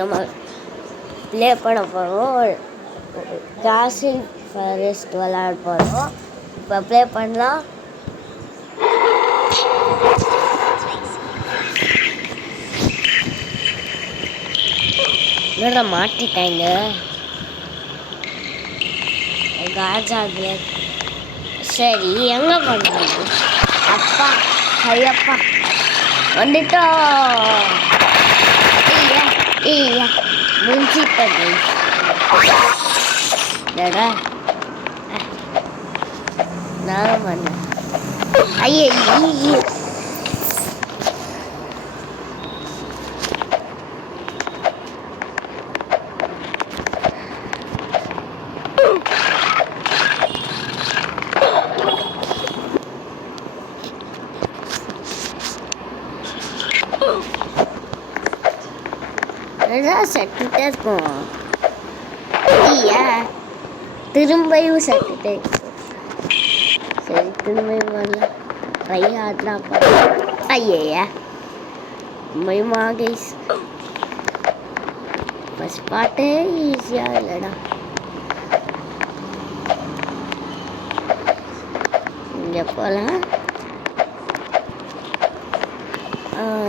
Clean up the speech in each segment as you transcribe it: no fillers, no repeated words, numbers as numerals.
நம்ம ப்ளே பண்ண போகிறோம். கிளாசிக் ஃபாரஸ்ட் விளையாட போகிறோம். இப்போ ப்ளே பண்ணலாம். என்னடா மாட்டிட்டாங்க. காஜா பிளேக். சரி, எங்கே பண்ணுறது? அப்பா ஐயப்பா வந்துட்டோம். ஐயா முடிஞ்சிட்டது. நான் பண்ணேன். ஐயே சட்டுட்டே இருக்கும். ஐயா திரும்பியும் சட்டுட்டே இருக்கும். சரி, திரும்பியும் வரலாம். ட்ரை ஆடலாம். ஐயா திரும்பியுமா கைஸ்? ஃபஸ்ட் பாட்டு ஈஸியாக இல்லைடா. இங்கே போகலாம்.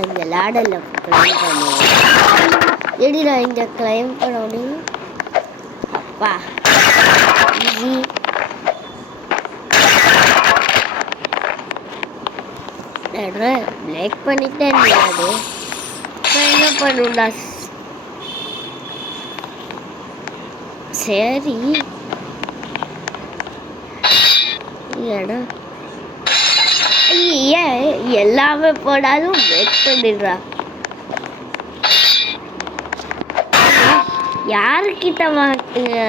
இந்த லேடரில் கிளைம் பண்ணுவேன். எப்படிடா இங்கே கிளைம் பண்ண முடியும்? அப்பா ஈஸி. பிரேக் பண்ணிட்டேன். அது என்ன பண்ணுடா? சரி இல்லடா. ஐயா எல்லாமே போடாலும் பிரேக் பண்ணிடுறா. யாருக்கிட்ட மாட்டுங்க?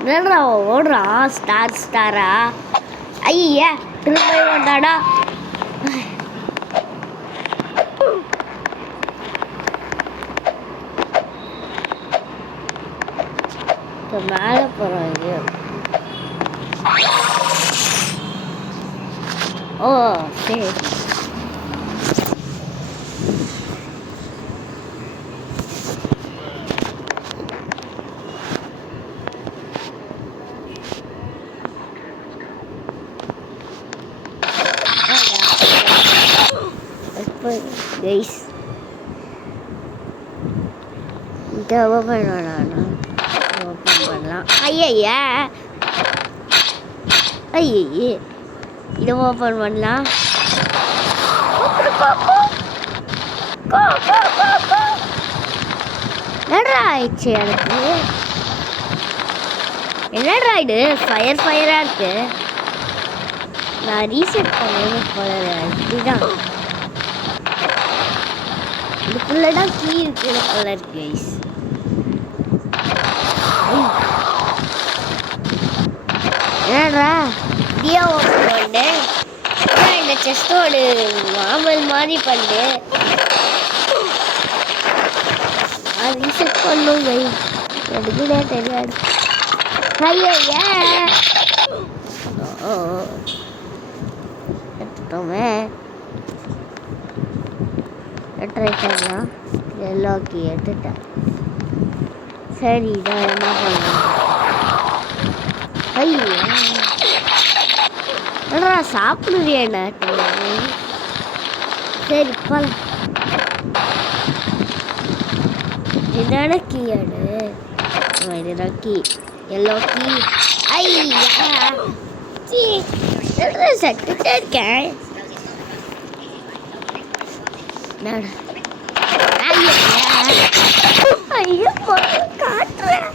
என்னடா ஓடுறான்? ஸ்டாரா? ஐயா திரும்ப வந்தாடா. மேலே போகிறோம். ஓ சரி. கைஸ் இதை ஓப்பன் பண்ணலாம். ஐயா இதை ஓப்பன் பண்ணலாம். என்னடா ஆயிடுச்சு எனக்கு? என்னடா இது ஃபயராக இருக்கு? நான் ரீசெட் பண்ணணும் போல. இதுதான் இதுக்குள்ளதான் கீ இருக்கு போல இருக்கு கைஸ். என்னடா இந்தியா ஓப்பன் பண்ணு. இந்த செஸ்டோடு மாமல் மாதிரி பண்ணு. நான் ரீசெட் பண்ணும் கை. எதுக்குன்னே தெரியாது. ஐயா எடுத்துட்டோமே. ட்ரை பண்ணலாம். எல்லோ கீ எடுத்துட்டேன். சரி, இதான் என்ன பண்ணலாம்? ஐயா என்னடா சாப்பிடுவியேண்ணா? சரி போலாம். என்னடா கீ ஆடு? இதுதான் கீ. Yellow key. ஐயா சட்டுட்டே இருக்கேன். ஐயோ காட்டுறேன்.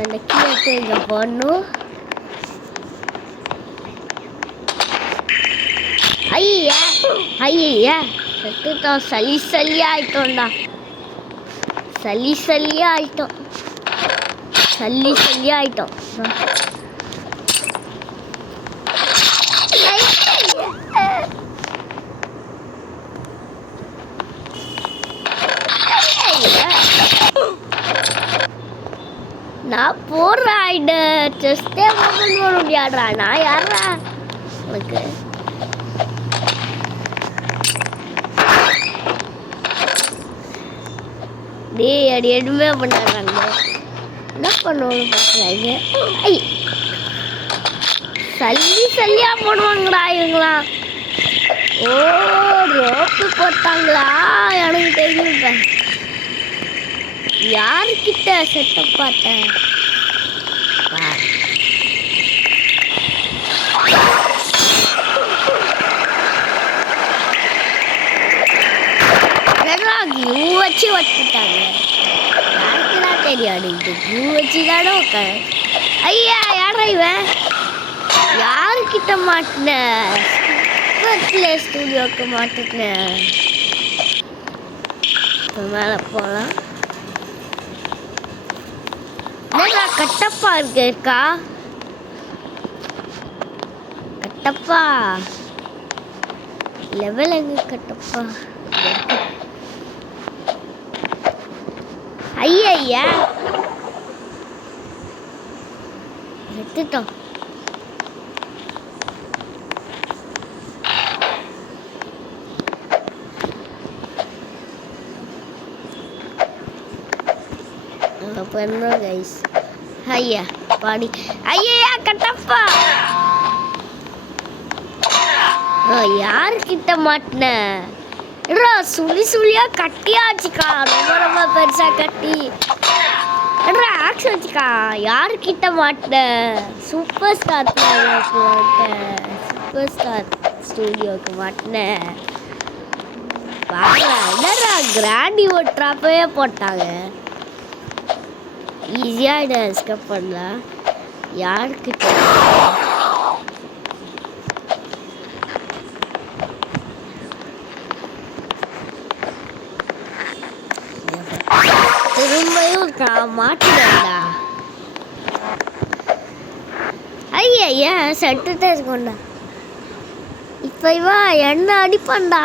அந்த கீழே இங்கே போடணும். ஐயா சட்டுட்டோம். சளியா ஆயிட்டோம்டா. சளியா ஆயிட்டோம். நான் போடுறேன். செஸ்டே ஓப்பன் பண்ண முடியாடுறா. நான் யாரா ஓகே டேய் அடி எதுவுமே பண்ணாங்க என்ன பண்ணுவோம்னு பார்க்குறாங்க ஐ சல்லியா போடுவாங்கடா இவங்களாம் ஓ ரோப்பு போட்டாங்களா எனக்கு தெரியும் யாருக்கிட்ட செட்டப் பார்த்தேன் க்ளூ வச்சு வச்சுட்டாங்க யாருக்குதான் தெரியாது இது க்ளூ வச்சு தானே உட்காரு ஐயா யாரா இவன் யாருக்கிட்ட மாட்டினேன் ஸ்டூடியோக்கு மாட்டினேன் மேலே போகலாம் கட்டப்பா இருக்கா கட்டப்பா லெவல் எங்க கட்டப்பா ஐயா எடுத்துட்டோம் பண்ணுறோம் கைஸ் ஐயா பாடி ஐயா கட்டப்பா யாருக்கிட்ட மாட்டின சுழியா கட்டியாச்சுக்கா ரொம்ப பெருசா கட்டி ஆக்ஷன் வச்சுக்கா யாருக்கிட்ட மாட்டின சூப்பர் ஸ்டார் ஸ்டூடியோக்கு மாட்டினேன் என்னடா கிராண்டி ஓட்டுறாப்பவே போட்டாங்க ஈஸியாக இதை எஸ்கேப் பண்ணலாம் யாருக்கிட்ட திரும்பியும் மாட்டிடா ஐயா செட்டுட்டே இருக்கோண்டா இப்போ இவா என்ன அடிப்பான்டா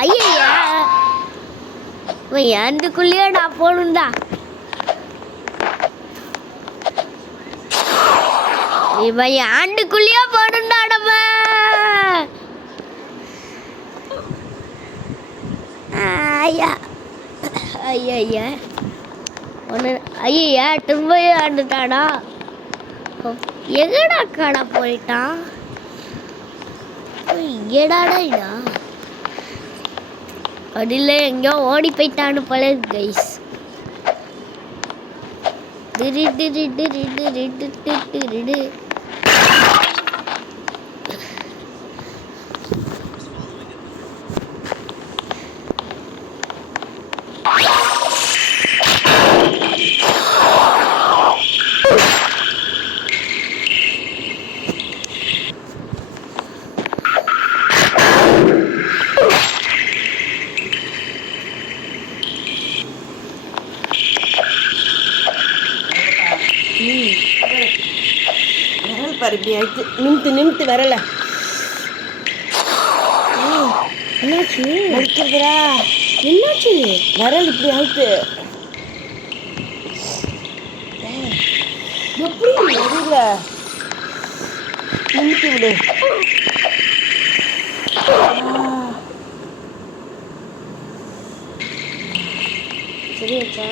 ஐயா ஏந்துக்குள்ளேயே நான் போகணும்டா இவன் ஆண்டுக்குள்ளேயே போகணும்டா நம்ம ஐயா ஐயா ஒன்று ஐயா திரும்ப ஆண்டுட்டாடா எங்கடா கடை போயிட்டான் எடாடா இதா அடியில் எங்கேயோ ஓடி போயிட்டான்னு போல கைஸ் இப்படி ஆயிடுச்சு நிமித்து வரல என்னாச்சு முடிக்கிறதுரா என்னாச்சு வரல் இப்படி ஆயிடுச்சு எப்படி தெரியல நிமித்தி விடு சரியாச்சா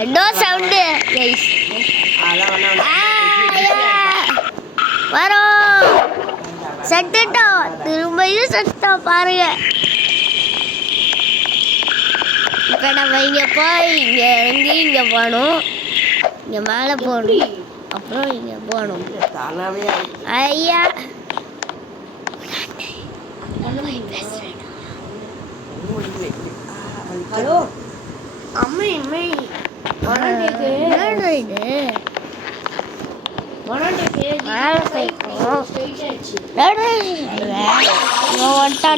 எடோ சவுண்டு வரோம் செத்துட்டோம் திரும்பியும் செத்துட்டோம் பாருங்க இப்போ நம்ம இங்கே போய் இங்கே இறங்கி இங்கே போகணும் இங்கே மேலே போகணும் அப்புறம் இங்கே போகணும் ஐயா ஹலோ அம்மை அம்மை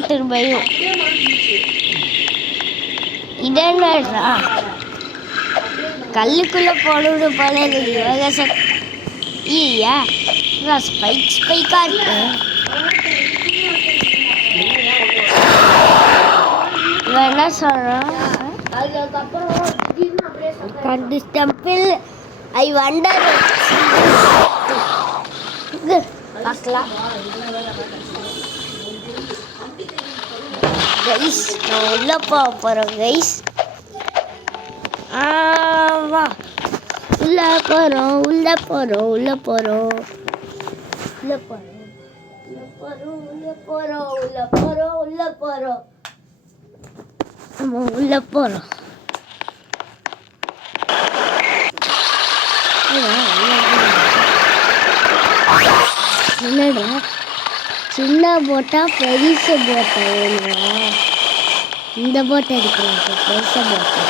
திரும்பியும் இதா கல்லுக்குள்ள போடுறது போல இருக்கு ஈயா ஸ்பைக்கா இருக்கு இவன் என்ன சொல்றான்? கண்டு டெம்பிள் ஐ வண்டர் பார்க்கலாம். கைஸ் நான் உள்ள போகிறோம் கைஸ். வா உள்ள போகிறோம் உள்ள போகிறோம் உள்ள போகிறோம் உள்ள போகிறோம் உள்ள போகிறோம் உள்ள போகிறோம் உள்ள போகிறோம் நம்ம உள்ள போகிறோம். என்னடா சின்ன போட்டா பெருச போட்டா வேணுமா? இந்த போட்டை எடுக்கலாம் பெருச போட்டா.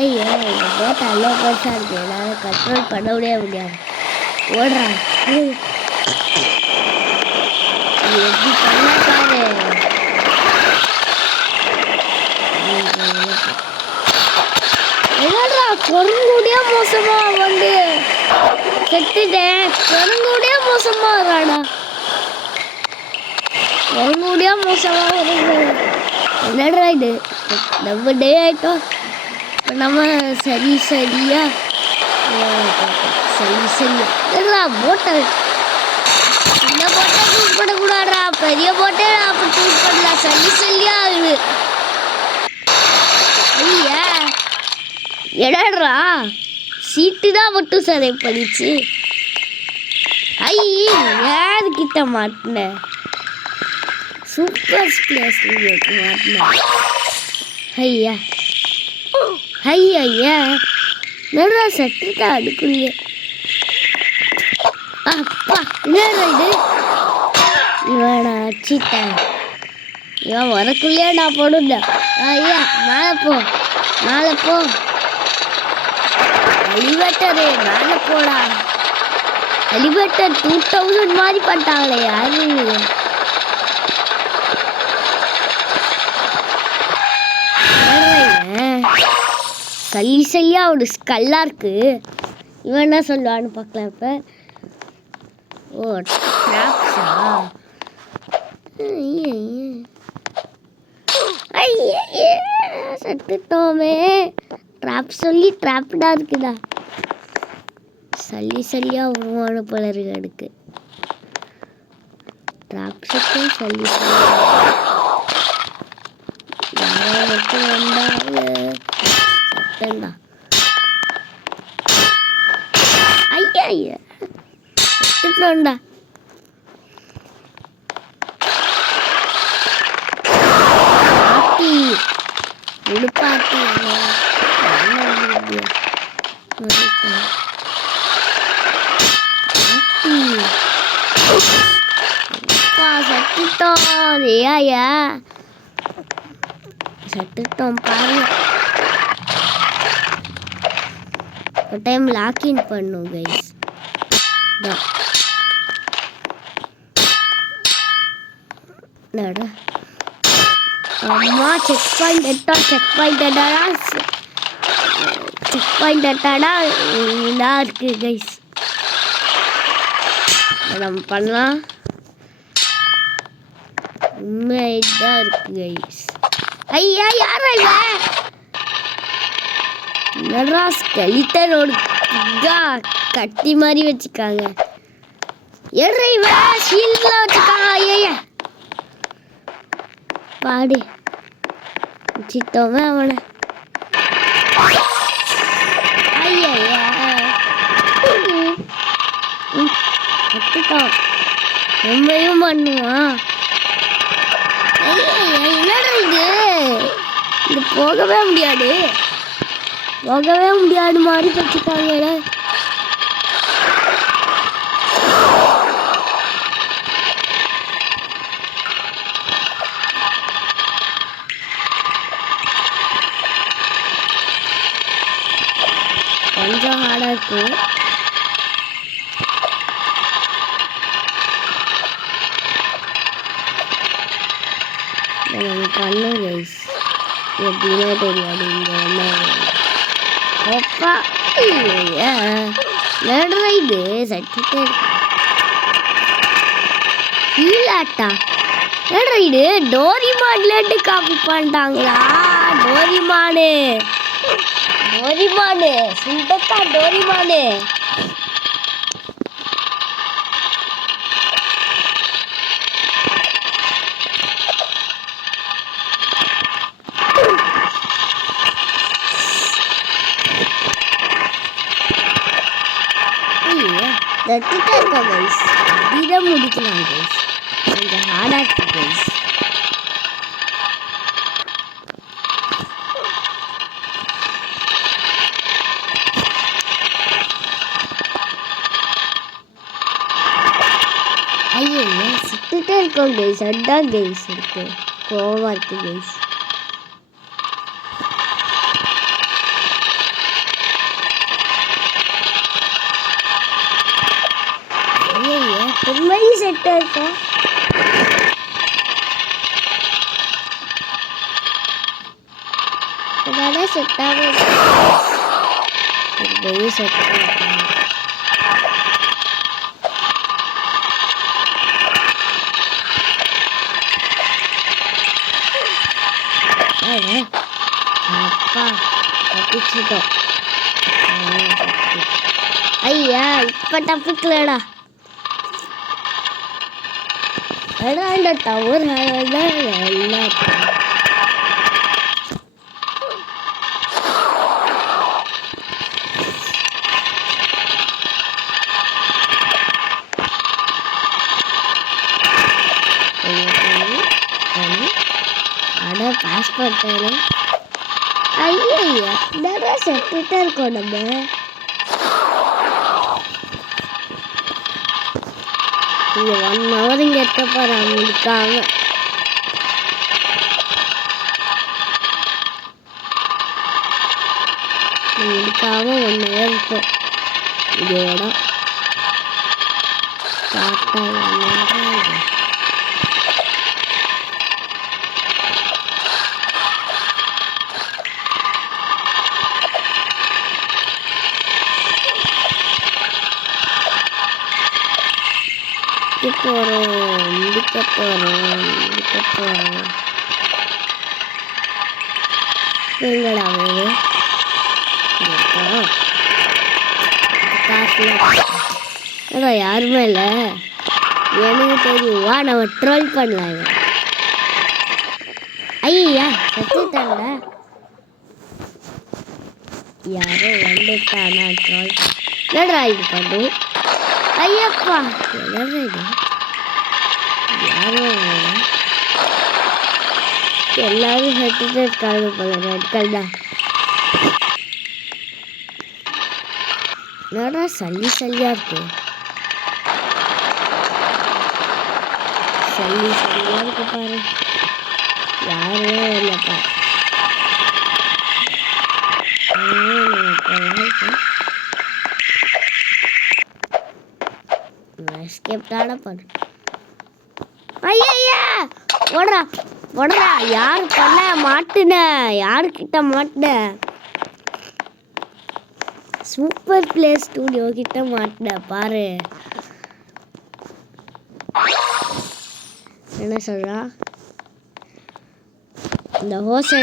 ஐயா இந்த போட்டை அவ்வளோ பெருசாக இருக்கு, என்னால் கண்ட்ரோல் பண்ண முடியாது. ஓடுறான் எப்படி பண்ண பாரு. என்னடா குரங்குடைய மோசமா வந்து செத்துட்டேன். குரங்குடைய மோசமா வராடா, குரங்குடைய மோசமா வருது. என்னடா இது நம்ம டே ஆயிட்டோம். நம்ம சரி சரியா என்னடா போட்டை சின்ன போட்டை யூஸ் பண்ணக்கூடாதா, பெரிய போட்டை அப்போ யூஸ் பண்ணலாம். சரியா ஆகுது. ஐயா எடா சீட்டு தான் மட்டும் சரி பண்ணிச்சு. யாரு கிட்ட மாட்டின? சூப்பர் பிளேஸ் மாட்டின. ஐயா ஐயா என்னடா சட்டுட்டா அடுக்குள்ளே. அப்பா என்னடா இது, இவனா அச்சிட்டேன். இவன் வரக்குள்ளே நான் போடுங்க. ஐயா மேலே போ மேலே போ. எலிவேட்டரு மேலே போடா. எலிவேட்டர் 2000 மாதிரி பண்ணிட்டாங்களே யாரு? சல்லி சல்லியா ஒரு ஸ்கல்லா இருக்கு. இவன் என்ன சொல்லுவான்னு பார்க்கலாம். இப்போ ஓ ட்ராப்ஸா? சட்டுட்டோமே. ட்ராப் சொல்லி ட்ராப்டா இருக்குதா? சல்லி சல்லியா உருவான போல இருக்கு. அடுக்கு ட்ராப்ஸுக்கும் சல்லி சல்லியா மட்டும் வந்தாங்க சட்டண்டா. ஐயா ஐயா சட்டுட்டோண்டா. உடுப்பாட்டி சட்டுட்டோம். ஏயா சட்டுட்டோம் பாருங்க. ஒரு டைம் லாக்இன் பண்ணும் கைஸ். அம்மா செக் பாயிண்ட் எட்டா செக் பாயிண்ட் எட்டாடா செக் பாயிண்ட் எட்டாடா இதாக இருக்கு கைஸ். நம்ம பண்ணலாம். உண்மையாக இருக்கு கைஸ். ஐயா யாரா இல்லை என்னடா ஸ்கெலிட்டனோட கட்டி மாதிரி வச்சுக்காங்க. எறைவா ஷீல்ட்ல வச்சுக்காங்க. ஐயா பாடி வச்சுட்டோமே அவனை. ஐயா வச்சுட்டோம். ரொம்பவும் பண்ணுவான். ஐயா என்னடா இது, இது போகவே முடியாது மாதிரி வச்சுக்காங்க. கொஞ்சம் ஹார்டாக இருக்கு. பண்ணு கைஸ். எப்படின்னா தெரியாது. இங்கே என்ன அப்பா என்னடா இது சட்டிட்டே இருக்கு. கீழாட்டா ஏடா இது டோரிமான்லேருந்து காப்பி பண்ணிட்டாங்களா? டோரிமானு சுண்டக்கா டோரிமானு. கட்டிட்டா இருக்கா கைஸ். அப்படிதான் முடிக்கலாம் கைஸ். கொஞ்சம் ஹார்டாக இருக்கு கைஸ். ஐயோ சுட்டுட்டே இருக்கோம் கைஸ். அதான் கைஸ் இருக்கு, கோவமா இருக்கு கைஸ். திரும்பி செட்டா இருக்கும். செட்டாகவே திரும்பி செட்டா இருக்கும். அப்பா தப்பிச்சிட்டோம். ஐயா இப்ப தப்பிக்கலடா. இந்த டவர் எல்லாம் அட பாஸ்போர்ட் ஐயா நிறைய செட்டுட்டா இருக்கோம் நம்ம. இங்க 1 hour இங்க இருக்க போறாங்க முடிக்காம. முடிக்காம 1 hour இருக்கும். இது இடம் பார்த்தா முடிக்க போறோம். யாருமே இல்லை, எனக்கு தெரியும். வா நம்ம ட்ரோல் பண்ணலாங்க. ஐயா சத்திட்டாங்க, யாரோ வந்துட்டானா ட்ரோல். என்னடா இது பண்ணும்? ஐயப்பா என்னது இது? யாரும் எல்லாரும் செத்துட்டு இருக்காங்க போல. ரெட்கள் தான். என்னடா சல்லியா இருக்கு. சல்லியா இருக்கு பாரு. யாருமே இல்லைப்பா. எஸ்கேப் தான பண்ணு. ஐயா ஓடுறா. யாரு பண்ண மாட்டுன? யாருக்கிட்ட மாட்டுன? சூப்பர் பிளே ஸ்டூடியோ கிட்ட மாட்டுன பாரு. என்ன சொல்றா? இந்த ஹோஸ்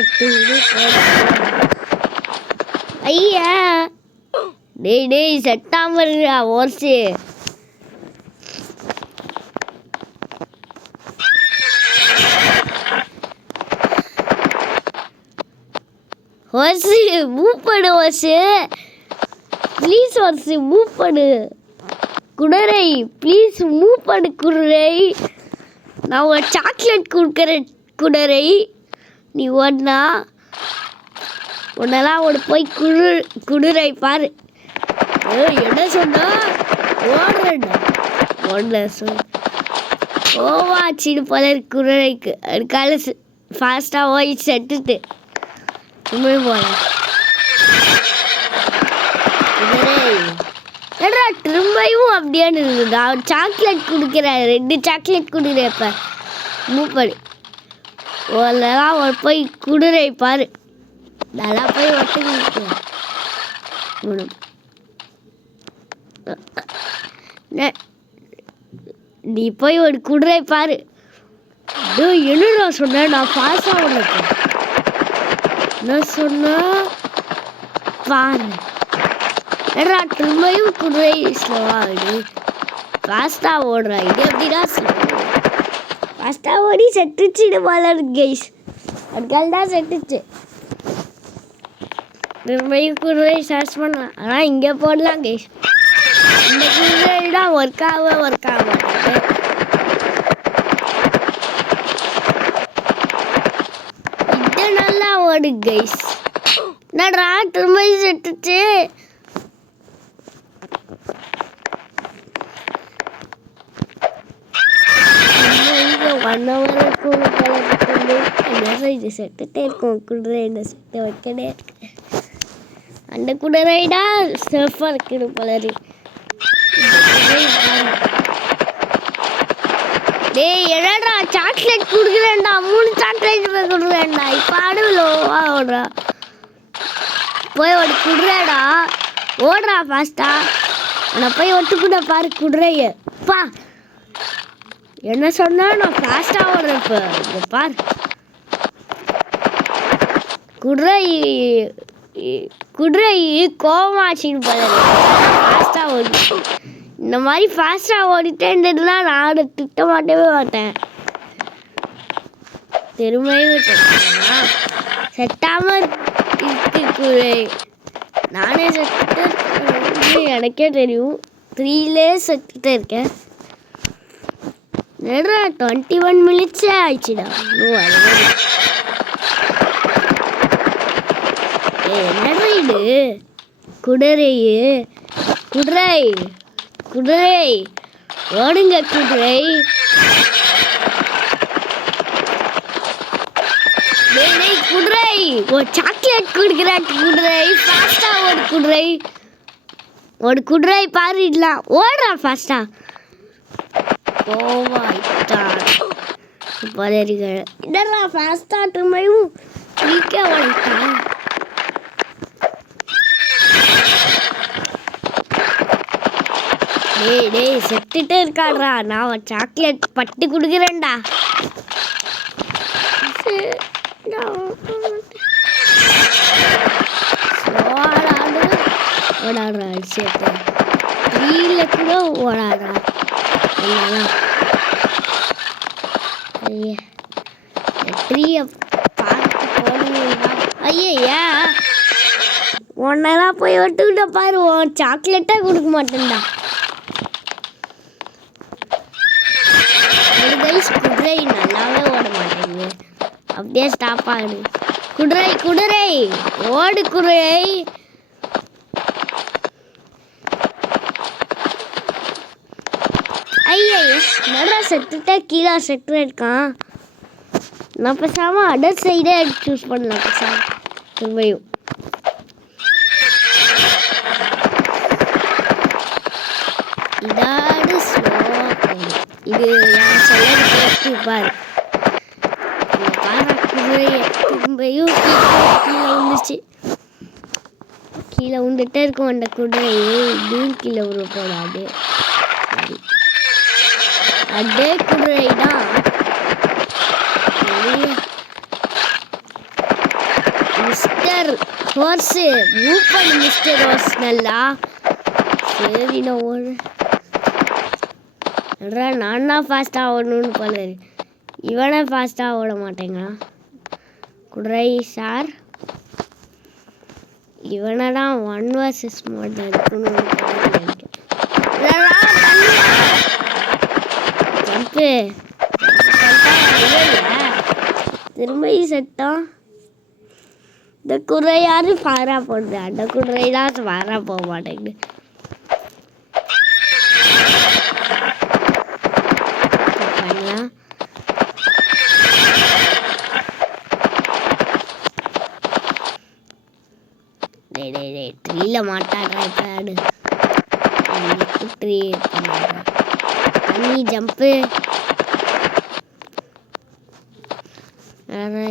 ஐயா டேய் செட்டாம இருடா ஹோர்ஸு. ஹோர்ஸு மூவ் பண்ணு. ஹோர்ஸு ப்ளீஸ். ஹோர்ஸு மூவ் பண்ணு. குதிரை ப்ளீஸ் மூவ் பண்ணு. குதிரை நான் ஒரு சாக்லேட் கொடுக்குறேன். குதிரை நீ ஒன்னெல்லாம் ஒரு போய் குதிரை பாரு. என்ன சொன்னா ஓடுறேன்டா. ஒன்ன சொல் ஓவாச்சின்னு போல குதிரைக்கு அதுக்கால ஃபாஸ்ட்டாக போய் செட்டுட்டு சும்மா போகிறேன். ஏடா திரும்பியும் அப்படியான்னு இருக்குதா? சாக்லேட் கொடுக்குறேன். 2 சாக்லேட் கொடுக்குறேன். இப்போ மூவ் பண்ணி ஓலாம் ஒரு போய் குதிரை பாரு. நல்லா போய் ஒட்டு நீ போய் ஒரு குதிரை பாரு. என்னடா சொன்னேன் நான் பாஸ் ஆகணும் என்ன சொன்ன பாரு ஏடா திரும்பியும் குதிரை ஸ்லோவா ஆகுது ஃபாஸ்ட்டாக ஓடுறா இது எப்படிடா ஸ்லோ ஃபாஸ்ட்டாக ஓடி செட்டுச்சு போல இருக்கு கைஸ் அதுக்கால தான் செட்டுச்சு திரும்பியும் குதிரை சர்ச் பண்ணலாம் ஆனால் இங்கே போடலாம் கைஸ் இந்த குதிரை தான் ஒர்க் ஆக மாட்டேங்குது இது நல்லா ஓடு கைஸ் என்னடா திரும்பியும் செட்டுச்சு ஒன் ஹவர் இது செட்டுட்டே இருக்கும் குதிரை இந்த செட்டை வைக்கவே இருக்கு அந்த குதிரைடா சேஃபாக இருக்குது பலரி டேய் என்னடா சாக்லேட் கொடுக்குறேன்டா 3 சாக்லேட் கொடுக்குறேன்டா இப்போ அடுவிலோவா ஓடுறா போய் ஒரு குதிரைடா ஓடுறா ஃபாஸ்டா நான் போய் ஒட்டுக்கூட பாரு குதிரைய பா என்ன சொன்னா நான் ஃபாஸ்ட்டாக ஓடுறேன் இப்போ இங்கே பார் குதிரை கோவமாச்சின்னு பாரு ஃபாஸ்ட்டாக ஓடி இந்த மாதிரி ஃபாஸ்ட்டாக ஓடிட்டேன்றதுனா நான் திட்ட மாட்டவே மாட்டேன் திரும்பியும் செட்டாமல் இருக்கு குதிரை நானே செட்டு எனக்கே தெரியும் 3லே செட்டுட்டே இருக்கேன் என்னடா 21 மினிட்ஸே ஆயிடுச்சுடா என்னடா இது குதிரை ஓடுங்க குதிரை குதிரை ஒரு சாக்லேட் கொடுக்குறேன் குதிரை ஃபாஸ்டா ஒரு குதிரை பாருடலாம் ஓடுறா ஃபாஸ்டா என்னடா ஃபாஸ்டா திரும்பியும் வீக்கே ஓடிட்டான் டேய் செத்துட்டே இருக்காடுறா நான் சாக்லேட் பட்டு கொடுக்குறேன்டா ஓடாடுறா சேர்த்து 3ல கூட ஓடாடுறா ட்ரீயை பார்த்து போடுவீங்களா ஐயா உன்னெல்லாம் போய் ஒட்டுக்கிட்ட பாரு சாக்லேட்டே கொடுக்க மாட்டேன்டா குதிரை நல்லாவே ஓட மாட்டேங்குது அப்படியே ஸ்டாப் ஆகுது குதிரை ஓடு குதிரை ஐயா நல்லா செட்டுட்டே கீழே செட்டு இருக்கான் நான் பேசாமல் அதர் சைடே சூஸ் பண்ணலாம் பேசாம திரும்பியும் இதாடு ஸ்லோவாக இது யார் சொல்ல பாரு குதிரையை திரும்பியும் கீழே வந்துச்சு கீழே வந்துட்டே இருக்கும் அந்த குதிரையை இதுவும் கீழே உள்ள போடாது அதே குதிரை தான் மிஸ்டர் ஹோர்ஸு மூவ் பண்ணு மிஸ்டர் ஹோர்ஸ் நல்லா சரி நான் ஓடுறா நான் தான் ஃபாஸ்ட்டாக ஓடணும்னு போல இவனே ஃபாஸ்ட்டாக ஓட மாட்டேங்கிறான் குதிரை சார் இவனை தான் 1 vs மோட் இருக்குன்னு ஜம்ப்பு திரும்ப செட்டான் இந்த குதிரை யாரும் ஃபாராக போடுது அந்த குதிரைலாம் ஃபாராக போக மாட்டேங்குது ட்ரீல மாட்டாடுறா பேடு ட்ரீ தண்ணி ஜம்ப்பு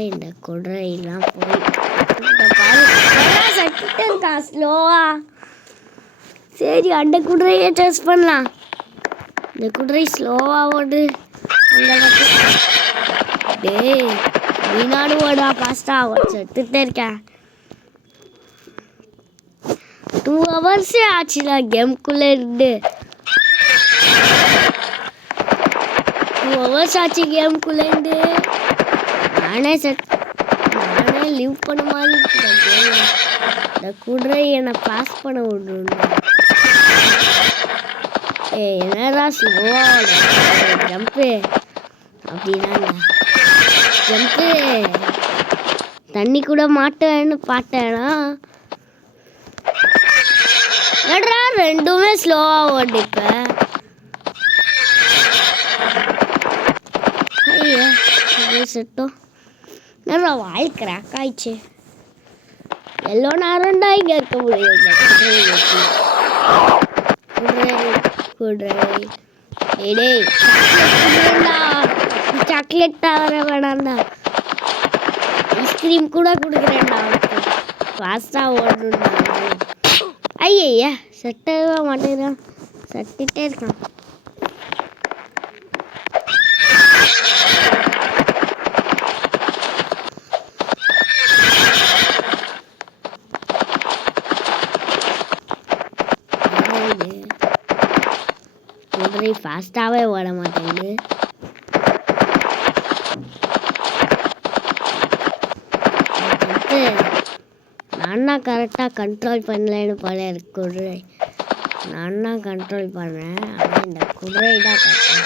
இந்த குதிரையெல்லாம் போய் சட்டுட்டு இருக்கா ஸ்லோவா சரி அந்த குதிரையை டெஸ்ட் பண்ணலாம் இந்த குதிரை ஸ்லோவாக ஓடு அந்த டேய் வீணாடு ஓடா ஃபாஸ்டா செத்துட்டே இருக்கேன் 2 hours ஆச்சுடா கேம்குள்ளே இருந்து 2 hours ஆச்சு கேம்குள்ளே இருந்து நானே லீவ் பண்ண மாதிரி இந்த குதிரை என்னை பாஸ் பண்ண விடணும் என்னடா ஸ்லோவாக ஜம்ப்பு அப்படின்னா ஜம்ப்பு தண்ணி கூட மாட்டேன்னு பார்த்தேன்னா என்னடா ரெண்டுமே ஸ்லோவாக ஓடிப்பேன் ஐயா செட்டோம் என்னடா வாய் கிராக் ஆயிடுச்சு எல்லோ நேரம்டா இங்கே இருக்க முடியும் குதிரை டேய் சாக்லேட் தவிர வேணாம்டா ஐஸ்கிரீம் கூட கொடுக்குறேன்டா அவனுக்கு ஃபாஸ்ட்டாக ஓடணும்டா ஐயா செட்டவே மாட்டேங்கிறான் சட்டிகிட்டே இருக்கான் குதிரை ஃபாஸ்ட்டாகவே ஓட மாட்டேங்குது நான் தான் கரெக்டாக கண்ட்ரோல் பண்ணலன்னு போல இருக்கு குதிரை நான் தான் கண்ட்ரோல் பண்ணேன் ஆனால் இந்த குதிரை தான் கரெக்டாக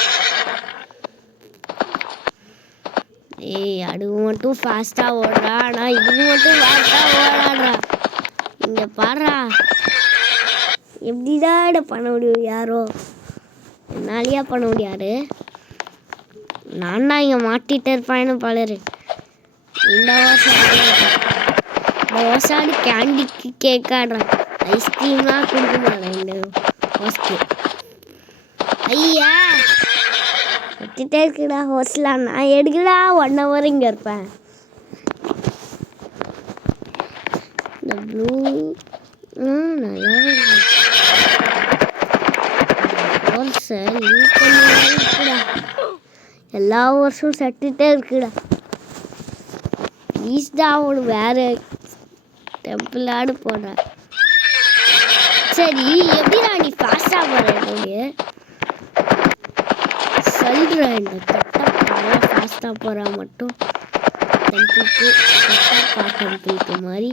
அது மட்டும் ஃபாஸ்ட்டாக ஓடுறா ஆனால் இது மட்டும் ஃபாஸ்ட்டாக ஓடாடுறா இங்கே பாடுறா எப்படிதான் பண்ண முடியும் யாரோ என்னாலேயா பண்ண முடியாது நான் தான் இங்கே மாட்டிகிட்டே இருப்பேன்னு பலர் இந்த ஓசாடு கேண்டிக்கு கேட்காடுறான் ஐஸ்கிரீம்லாம் கொடுக்க மாட்டேன் இந்த ஹோஸ்க்கு ஐயா கட்டிகிட்டே இருக்குடா ஹோஸ்லாம் நான் எடுக்கடா 1 hour இங்கே இருப்பேன் இந்த ப்ளூ நல்லாவே ஹோல்ஸை யூஸ் பண்ணி இருக்குடா எல்லா வருஷமும் சட்டுகிட்டே இருக்குடா ப்ளீஸ்டா அவனு வேறு டெம்பிளாடு போடுறேன் சரி எப்படிடா நீ ஃபாஸ்ட்டாக போகிற என்னுடைய சொல்கிறேன் இந்த கட்டப்பா ஃபாஸ்ட்டாக போகிறா மட்டும் டெம்பிளுக்கு கட்டப்பா டெம்பிளுக்கு மாதிரி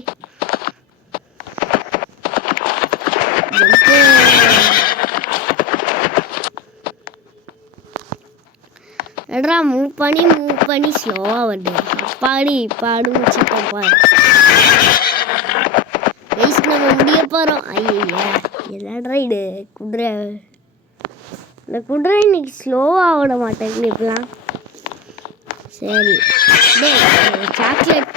எட்ரா மூவ் பண்ணி ஸ்லோவாக வருது அப்பாடி பாடு முடிச்சுட்டப்பா வயசு நம்ம முடிய போகிறோம் ஐயா எல்லாட்ரா இது குதிரை இந்த குதிரை இன்னைக்கு ஸ்லோவாக ஓட மாட்டேங்குது இப்பெல்லாம் சரி சாக்லேட்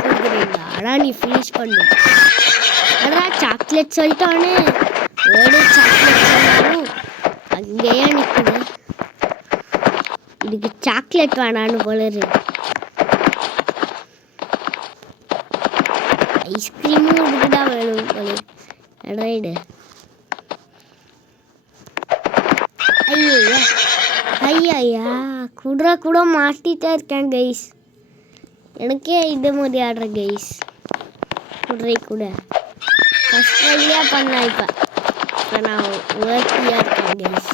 கொடுக்குறீங்களா ஆனால் நீ ஃபினிஷ் பண்ணு அதான் சாக்லேட் சொல்லிட்டோன்னே வேறு சாக்லேட் சொன்னாலும் அங்கேயே நிற்குது இதுக்கு சாக்லேட் வேணான்னு போல இருக்கு ஐஸ்கிரீமும் இதுக்குதான் வேணும் போல ரைடு ஐயா குதிரை கூட மாட்டிகிட்டே இருக்கேன் கைஸ் எனக்கே இது மாதிரி ஆடுற கைஸ் குதிரை கூட ஃபஸ்ட் ட்ரையாக பண்ணேன் இப்போ நான் ஒர்க்கியாக இருக்கேன் கைஸ்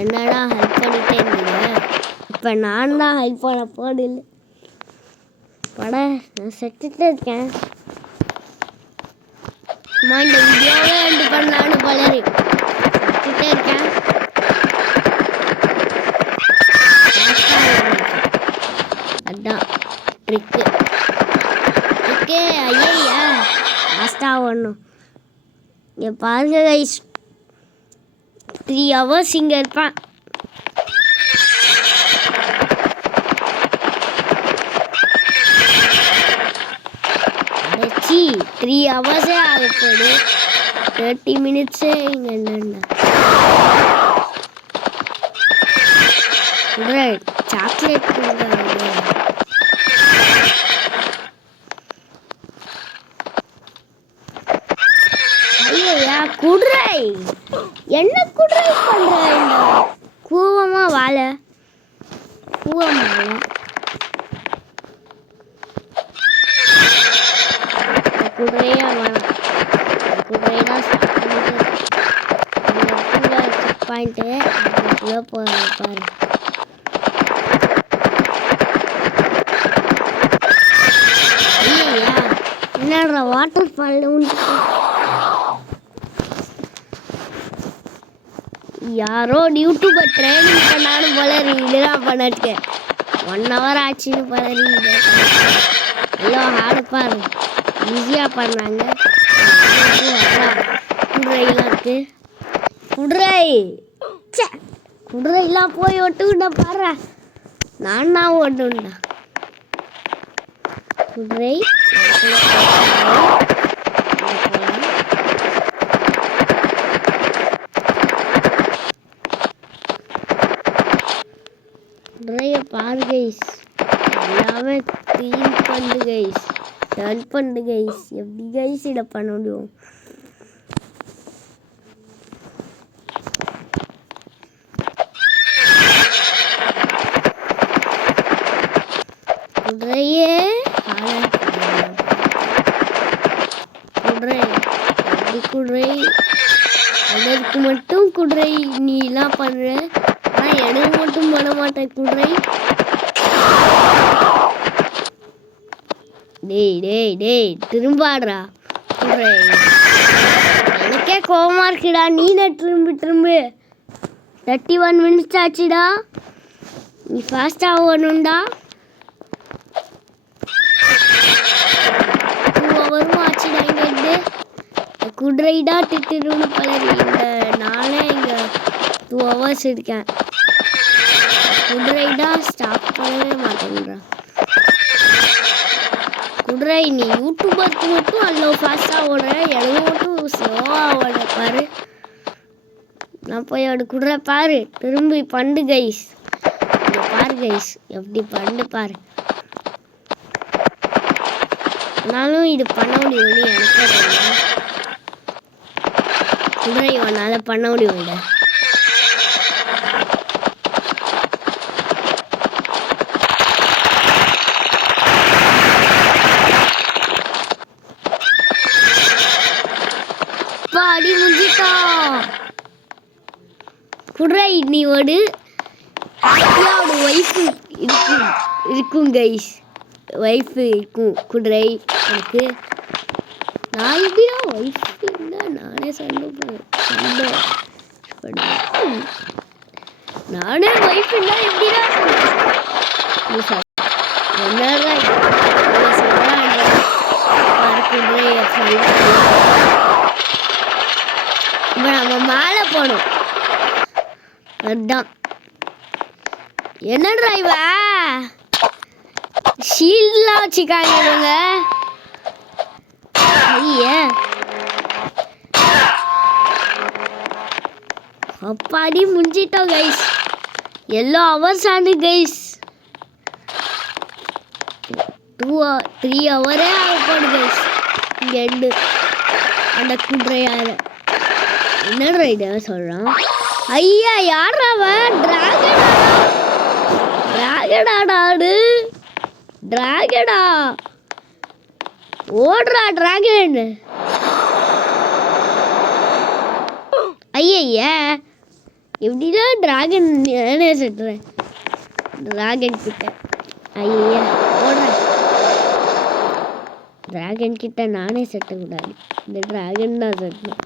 என்னடா ஹெல்ப் பண்ணிட்டே இருந்தீங்க இப்போ நான் தான் ஹெல்ப் பண்ண போடல பட நான் செத்துட்டே இருக்கேன் அம்மா இந்த வீடியோவே ரெண்டு பண்ணலான்னு பலரு செத்துட்டே இருக்கேன் அதான் ட்ரிக்கு ஐயா லாஸ்ட்டாக ஒன்றும் இங்கே பாருங்க கைஸ் 3 hours இங்கே இருப்பேன் அடைச்சி 3 hours ஆகப்போடு 30 minutes இங்கே என்னென்ன சாக்லேட் கொடுக்குறாங்க ஐயா குதிரை என்ன குதிரை பண்ற கூவமா பூவை மேலே குதிரையே வேணாம். குதிரையை தான் சாப்பிட்டு செக் பாயிண்ட்டு அதுக்குள்ளே போகிறாங்க பாரு. இல்லையா என்னடா வாட்டர் ஃபால் யாரோ யூடியூபர் ட்ரைனிங் பண்ணாலும் போல இதெல்லாம் பண்ணிருக்கேன். 1 hour ஆச்சுன்னு பலரி எல்லாம் ஹார்டு பாரு ஈஸியாக பண்ணாங்க. குதிரையெல்லாம் இருக்கு. குதிரையெல்லாம் போய் ஒட்டுக்கிட்ட பாரு. நான் தான் ஓட்டுண்டா குதிரை. குதிரையை பாரு கைஸ். எல்லாமே க்ளீன் பண்ணு கைஸ். டர்ன் பண்ணு கைஸ். எப்படி கைஸ் இதை பண்ண முடியும்? குதிரையே குதிரை எப்படி குதிரை அதற்கு மட்டும் குதிரை நீ எல்லாம் பண்ற. ஆனால் எனக்கு மட்டும் பண்ண மாட்டேன் குதிரை. டேய் டேய் டேய் திரும்பாடுறா குதிரை. எனக்கே கோவமா இருக்குடா. நீனே திரும்பு 31 minutes ஆச்சுடா. நீ ஃபாஸ்ட்டாக ஓடணும்டா. 2 hours ஆச்சுடா. இங்கே குதிரைடா திட்டுன்னு பலரி. இந்த நானே இங்கே 2 hours இருக்கேன். குதிரைடா ஸ்டாப் பண்ணவே மாட்டேங்கிறான். குதிரை நீ யூடியூபருக்கு மட்டும் அவ்வளோ ஃபாஸ்ட்டாக ஓடுற. எனக்கு மட்டும் ஸ்லோவாக ஓட பாரு. நான் போய் அவட குதிரை பாரு. திரும்பி பண்டு கைஸ். இங்கே பாரு கைஸ் எப்படி பண்டு பாரு. ஆனாலும் இது பண்ண முடியும்னு எனக்கே தெரியும். குதிரை உன்னால் பண்ண முடியும். அடி முடிஞ்சிட்டா குதிரை. நீ ஒரு ஒய்ஃபு இருக்கும் கைஸ். ஒய்ஃபு இருக்கும் குதிரை எனக்கு. நான் எப்படியா ஒய்ஃப் இருந்தா நானே நானே ஒய்ஃப் இருந்தா எப்படிடா இப்போ நம்ம மேலே போகணும். அதுதான் என்னடா இவ ஷீல்ட்லாம் வச்சுக்காங்க இவங்க. ஐயா அப்பாடி முடிஞ்சிட்டோம் கைஸ். எல்லோ ஹவர்ஸ் ஆனு கைஸ். 3 hours ஆகப்போடு கைஸ். இங்கே அந்த குதிரையால என்னடா இதை சொல்கிறான். ஐயா யாரா அவன்? டிராகனாடாடு. டிராகனா ஓடுறா டிராகன். ஐயா எப்படிதான் டிராகன் நானே செட்டுறேன். டிராகன் கிட்ட ஐயா ஓடுறேன். டிராகன் கிட்ட நானே செட்டக்கூடாது. இந்த டிராகன் தான் செட்டணும்.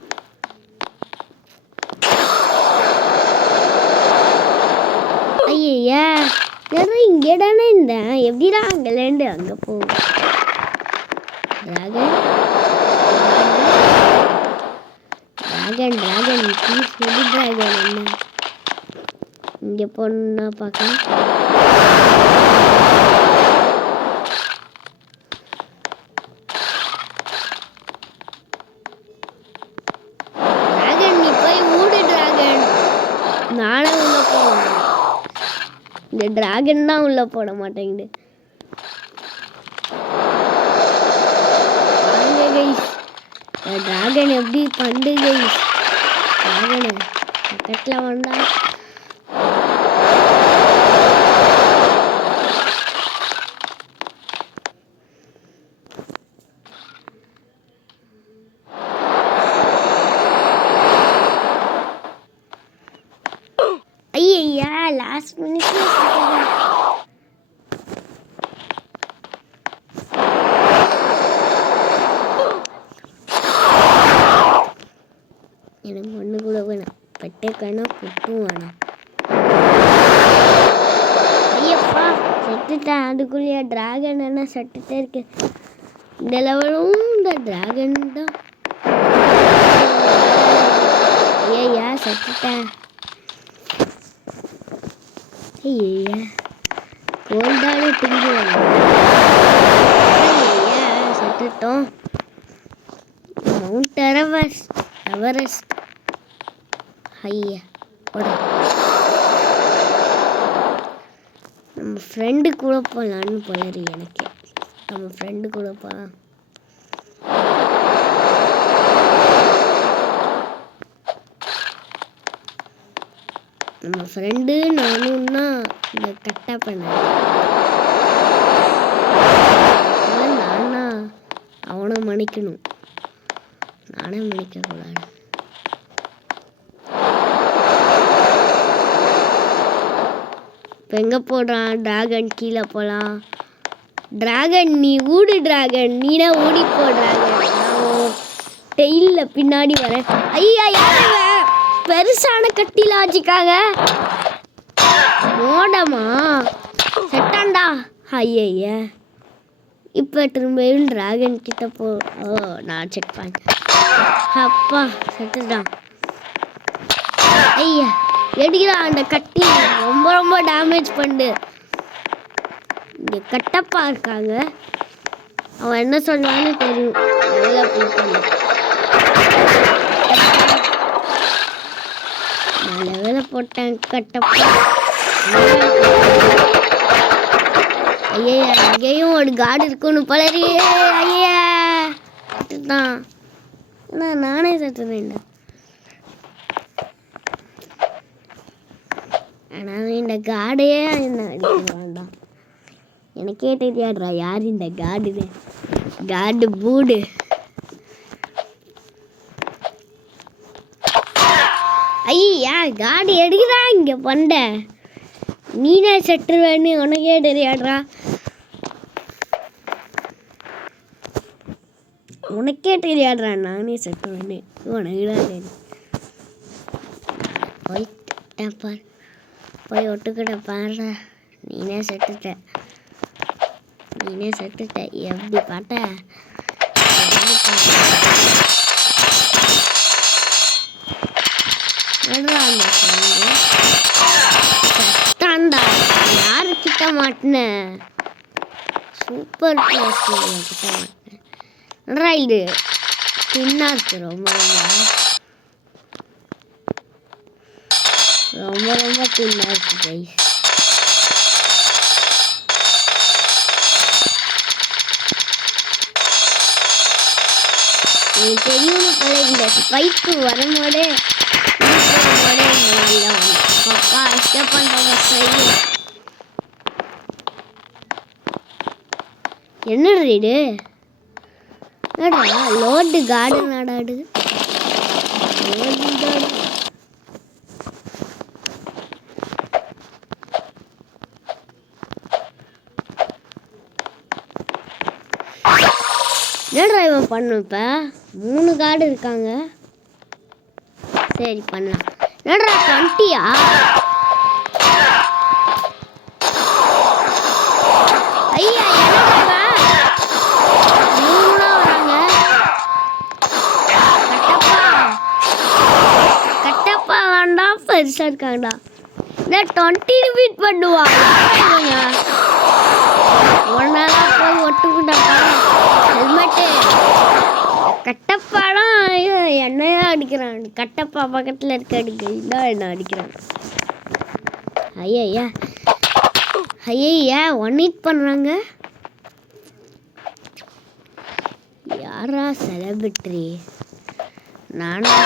ஐயா யாரும் இங்கே தானே இருந்தேன். எப்படிடா அங்கேலேருந்து அங்கே போகும்? டிராகன் டிராகன் டிராகன் ப்ளீஸ் சொல்லி டிராகன் என்ன இங்கே போகணுன்னா பார்க்கலாம். டிராகன் நீ போய் ஊடு டிராகன். நானே உள்ள போவேன். இந்த டிராகன் தான் உள்ள போட மாட்டேங்குது. டிராகன் எப்படி பண்டு கைஸ். டிராகனு பக்கத்தில் வந்தா எனக்கு ஒன்று கூட வேணாம். பட்டை வேணாம், புட்டும் வேணாம். ஐயப்பா செத்துட்டேன். அதுக்குள்ளேயே டிராகன் என்ன செத்துட்டே இருக்கு. இந்த லெவலும் இந்த டிராகன் தான். ஐயா செத்துட்டேன். ஐயா கோல்டான திங்கு செத்துட்டோம். மவுண்ட் எவரெஸ்ட் ஐயா நம்ம ஃப்ரெண்டு கூட போகலான்னு போயிரு. எனக்கு நம்ம ஃப்ரெண்டு கூட போகலாம். நம்ம ஃப்ரெண்டு நானும்னா இந்த கட்டா பண்ண நானா அவனை மன்னிக்கணும், நானே மன்னிக்கக்கூடாது. இப்போ எங்கே போடுறான் டிராகன்? கீழே போகலாம். டிராகன் நீ ஊடு, டிராகன் நீனா ஓடி போ. டிராகன் நான் டெய்லில் பின்னாடி வரேன். ஐயா யார பெருசான கட்டில வச்சுக்காங்க. மோடமா செட்டாண்டா. ஐய இப்போ திரும்பியும் டிராகன் கிட்ட போ. ஓ நான் செக் பண்ணேன். அப்பா செட்டுதான். ஐயா எடுக்கிறா அந்த கட்டி ரொம்ப ரொம்ப டேமேஜ் பண்ணு. இங்கே கட்டப்பா இருக்காங்க. அவன் என்ன சொல்லுவான்னு தெரியும். நல்லா நான் லெவலில் போட்டேன். கட்டப்பா ஐயா அங்கேயும் ஒரு காடு இருக்குன்னு பலரியே. ஐயா தான் நானே சட்டுறேன்டா. ஆனால் இந்த காடையே என்ன அடிக்க வேண்டாம். எனக்கே தெரியாடுறா யார் இந்த காடுன்னு. காடு பூடு. ஐயா காடு எடுக்கிறா இங்கே பண்ட. நீனே செட்டுருவேன்னு உனக்கே தெரியாடுறா. உனக்கே தெரியாடுறா நானே செட்டுருவேன்னு உனக்குதான் தெரியும். போயிட்டேன் பார், போய் ஒட்டுக்கிட்ட பாடுற. நீனே செத்துட்ட எப்படி பாட்ட? யாரு கிட்ட மாட்டின? சூப்பர் கிட்ட மாட்டின. இது தின்னா இருக்கு. ரொம்ப தின்னா இருக்கு கைஸ். எனக்கு தெரியும் போல இந்த ஸ்பைக்கு வரும்போதே அப்பா எஸ்கேப் பண்ணுறோம். என்ன ரீடு லோடு காடு நாடாடு. என்ன டிரைவர் பண்ணும்? இப்போ 3 கார்டு இருக்காங்க. சரி பண்ணலாம். என்னடா 20யா? ஐயா என்னடா 3 வராங்க. கட்டப்பா வேண்டாம் பெருசா இருக்காங்கடா. இந்த 20 பீட் பண்ணுவா ஒன்னால போய் ஒட்டுக்கிட்டப்பா. ஹெல்மெட்டு கட்டப்பாலாம் என்னையா அடிக்கிறான். கட்டப்பா பக்கத்தில் இருக்க அடிக்கிறா என்ன அடிக்கிறான். ஐயா 1 ஹிட் பண்ணுறாங்க. யாரா செலிபிரிட்டி? நானும்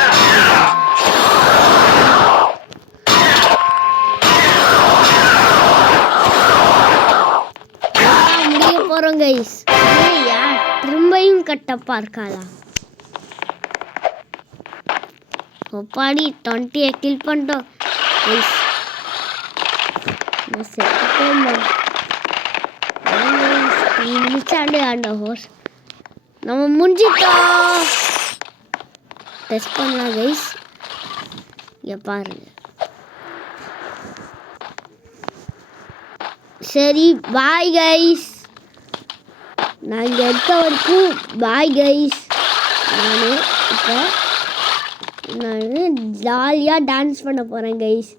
முடிய போகிறோம் கைஸ். திரும்பியும் கட்டப்பா இருக்காளா? ஒப்பாடி 20 கில் பண்ணிட்டோம். நான் செத்துட்டேன் ஆண்ட ஹோர்ஸ் நம்ம முடிஞ்சிட்டோம். டெஸ்ட் பண்ணலாம் கைஸ். இங்கே பாருங்க. சரி பாய் கைஸ். நான் இங்கே இருக்க வரைக்கும் பாய் கைஸ். நான் ஜாலியாக டான்ஸ் பண்ண போகிறேன் கைஸ்.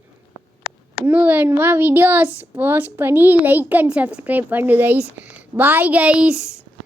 இன்னும் வேணுமா வீடியோஸ் போஸ்ட் பண்ணி லைக் அண்ட் சப்ஸ்கிரைப் பண்ணு கைஸ். Bye guys.